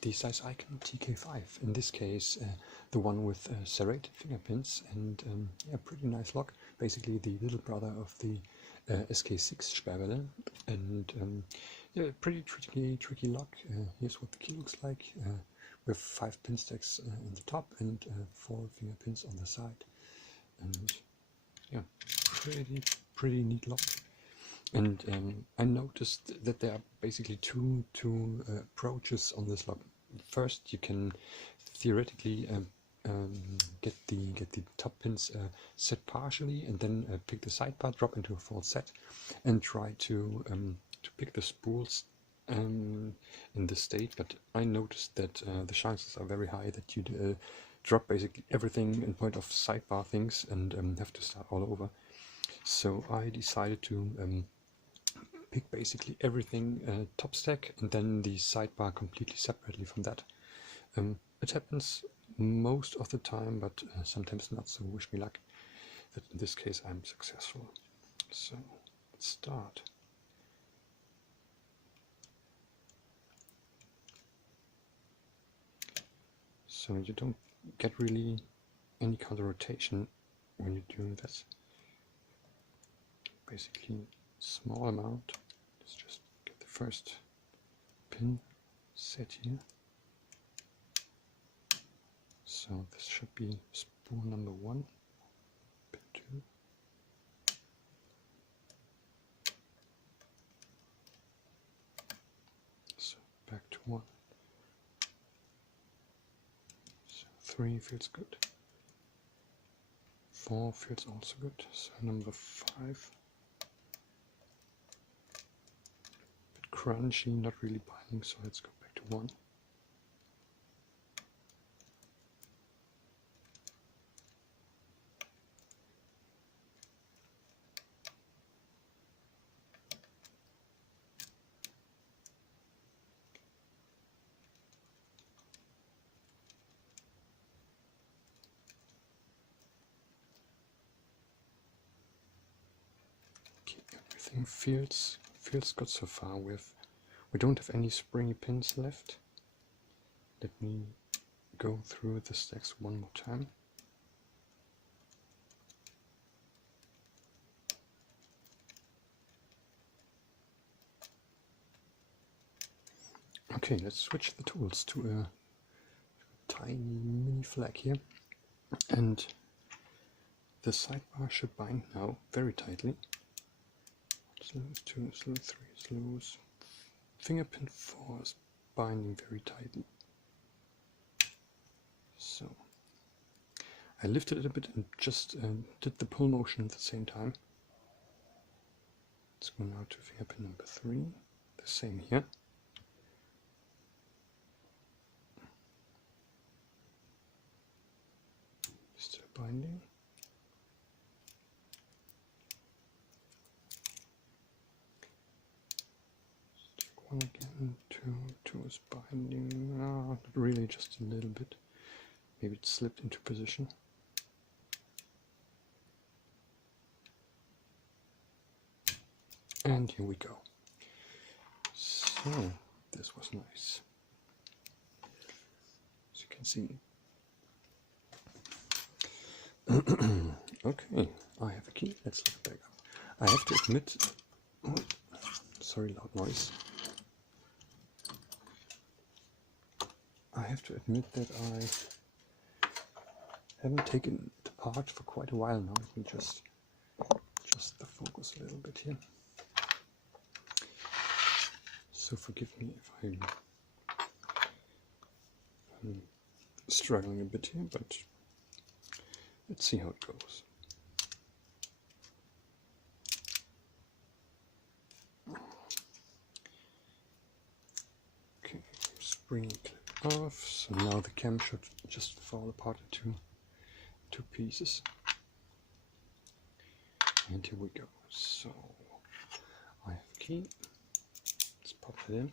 the Zeiss Ikon TK5, in this case the one with serrated fingerpins, and yeah, pretty nice lock, basically the little brother of the SK6 Sperrwelle, and yeah, pretty tricky lock. Here's what the key looks like, with 5 pin stacks on the top and 4 fingerpins on the side, and yeah, pretty neat lock. And I noticed that there are basically two approaches on this lock. First, you can theoretically get the top pins set partially, and then pick the side part, drop into a full set, and try to pick the spools in this state. But I noticed that the chances are very high that you drop basically everything in point of sidebar things and have to start all over. So I decided to pick basically everything top stack, and then the sidebar completely separately from that. It happens most of the time, but sometimes not, so wish me luck that in this case I'm successful. So let's start. So you don't get really any counter rotation when you're doing this. Basically small amount. Let's just get the first pin set here. So this should be spool number 1, pin 2. So back to 1. So 3 feels good. 4 feels also good. So number 5. Crunchy, not really binding, so let's go back to 1. Okay, everything feels good so far. We don't have any springy pins left. Let me go through the stacks one more time. Okay, let's switch the tools to a tiny mini flag here, and the sidebar should bind now very tightly. Slows 2, slow 3, slows. Fingerpin 4 is binding very tightly. So I lifted it a bit and just did the pull motion at the same time. Let's go now to fingerpin number 3. The same here. Still binding. One again, 2 is binding, not really, just a little bit. Maybe it slipped into position. And here we go. So, this was nice. As you can see. Okay, I have a key. Let's look back up. I have to admit, oh, sorry, loud noise. I have to admit that I haven't taken it apart for quite a while now. Let me just adjust the focus a little bit here. So forgive me if I'm struggling a bit here, but let's see how it goes. Okay, spring clip off. So now the cam should just fall apart into 2 pieces. And here we go. So I have a key. Let's pop it in.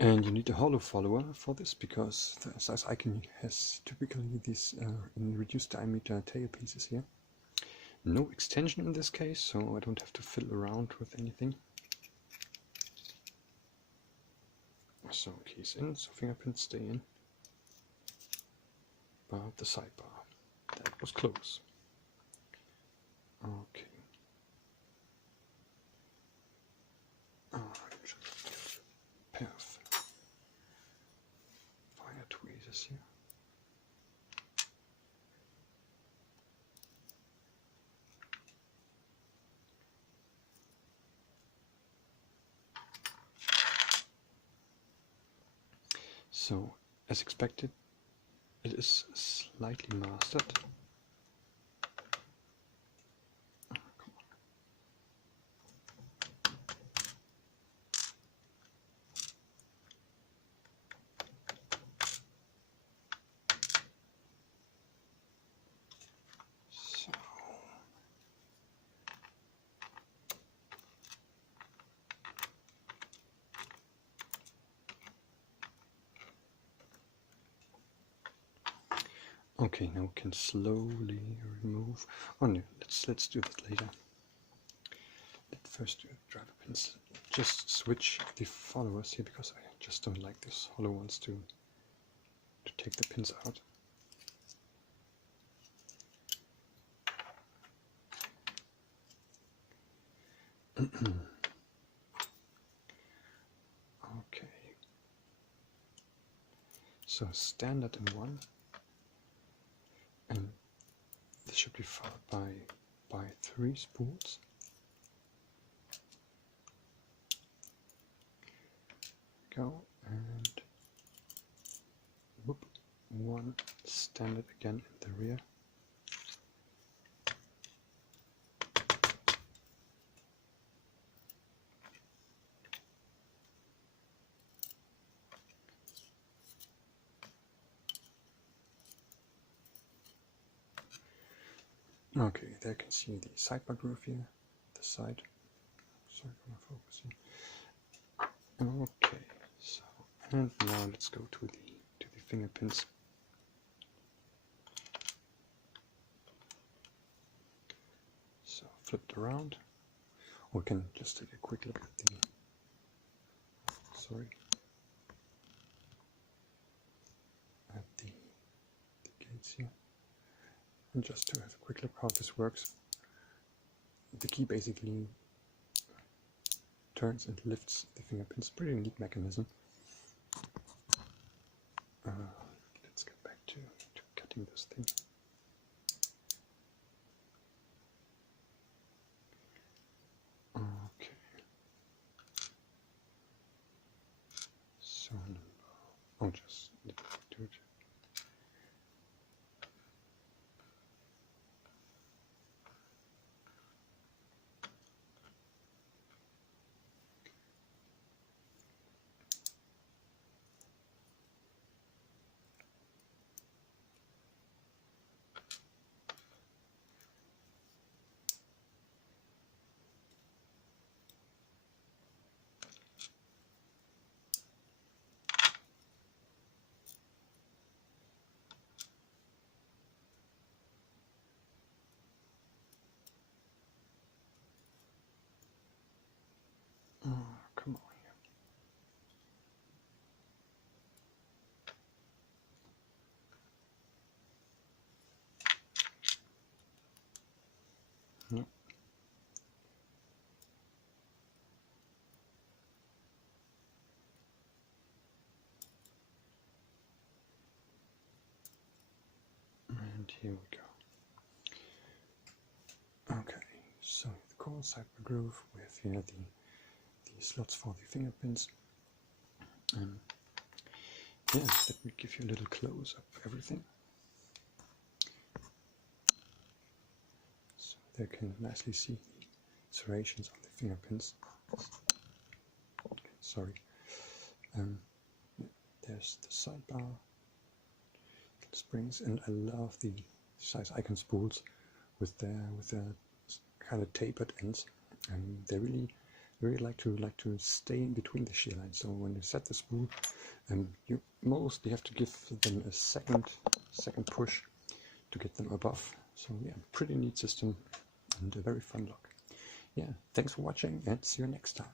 And you need a hollow follower for this, because the Zeiss Ikon has typically these in reduced diameter tail pieces here. No extension in this case, so I don't have to fiddle around with anything. So keys in, so fingerpins stay in. But the sidebar, that was close. Okay. Pair of fire tweezers here. So, as expected, it is slightly mastered. Okay, now we can slowly remove. Oh no, let's do that later. Let's first do the driver pins. Just switch the followers here because I just don't like this hollow ones to take the pins out. Okay. So standard in one. And this should be followed by 3 spools. Go and whoop, 1 standard again in the rear. Okay, there you can see the sidebar groove here, the side. Sorry for my focus here. Okay, so and now let's go to the fingerpins. So flip it around. Or we can just take a quick look at the gates here. And just to have a quick look how this works. The key basically turns and lifts the fingerpins. Pretty neat mechanism. Let's get back to cutting this thing. Okay. So I'll just do it. Come on here. Nope. And here we go. Okay, so the core sidebar groove with here the slots for the fingerpins. Yeah, let me give you a little close up of everything. So there you can nicely see the serrations on the fingerpins. Okay, sorry. There's the sidebar springs, and I love the Zeiss Ikon spools with their kind of tapered ends. They really like to stay in between the shear lines. So when you set the spool, you mostly have to give them a second push to get them above. So yeah, pretty neat system and a very fun look. Yeah, thanks for watching and see you next time.